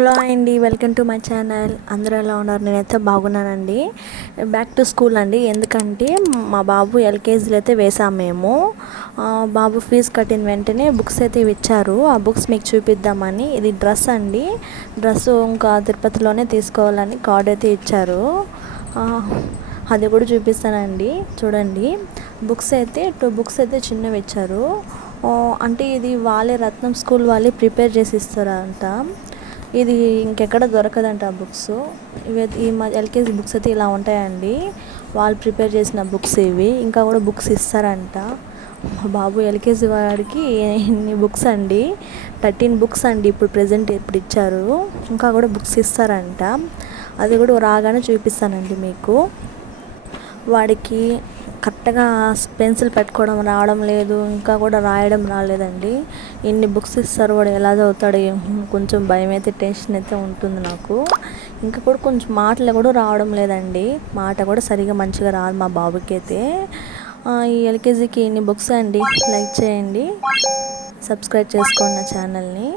Hello అండి, welcome to my channel. అందరూ ఎలా ఉన్నారు? నేనైతే బాగున్నానండి. బ్యాక్ టు స్కూల్ అండి. ఎందుకంటే మా బాబు ఎల్కేజీలో అయితే వేసాము మేము. బాబు ఫీజు కట్టిన వెంటనే బుక్స్ అయితే ఇచ్చారు. ఆ బుక్స్ మీకు చూపిద్దామని. ఇది డ్రెస్ అండి. డ్రెస్సు ఇంకా తిరుపతిలోనే తీసుకోవాలని కార్డ్ అయితే ఇచ్చారు. అది కూడా చూపిస్తానండి, చూడండి. బుక్స్ అయితే 2 బుక్స్ అయితే చిన్నవి ఇచ్చారు. అంటే ఇది వాళ్ళే రత్నం స్కూల్ వాళ్ళే ప్రిపేర్ చేసి ఇస్తారంట. ఇది ఇంకెక్కడ దొరకదంట ఆ బుక్స్. ఈ ఎల్కేజీ బుక్స్ అయితే ఇలా ఉంటాయండి. వాళ్ళు ప్రిపేర్ చేసిన బుక్స్ ఇవి. ఇంకా కూడా బుక్స్ ఇస్తారంట. మా బాబు ఎల్కేజీ వాడికి ఎన్ని బుక్స్ అండి, 13 బుక్స్ అండి ఇప్పుడు ప్రజెంట్ ఇప్పుడు ఇచ్చారు. ఇంకా కూడా బుక్స్ ఇస్తారంట. అది కూడా రాగానే చూపిస్తానండి మీకు. వాడికి కరెక్ట్గా పెన్సిల్ పెట్టుకోవడం రావడం లేదు, ఇంకా కూడా రాయడం రాలేదండి. ఎన్ని బుక్స్ ఇస్తారు, వాడు ఎలా చదువుతాడు? కొంచెం భయం అయితే, టెన్షన్ అయితే ఉంటుంది నాకు. ఇంకా కూడా కొంచెం మాటలు కూడా రావడం లేదండి. మాట కూడా సరిగా మంచిగా రాదు మా బాబుకి అయితే. ఈ ఎల్కేజీకి ఎన్ని బుక్స్ అండి. లైక్ చేయండి, సబ్స్క్రైబ్ చేసుకోండి నా ఛానల్ని.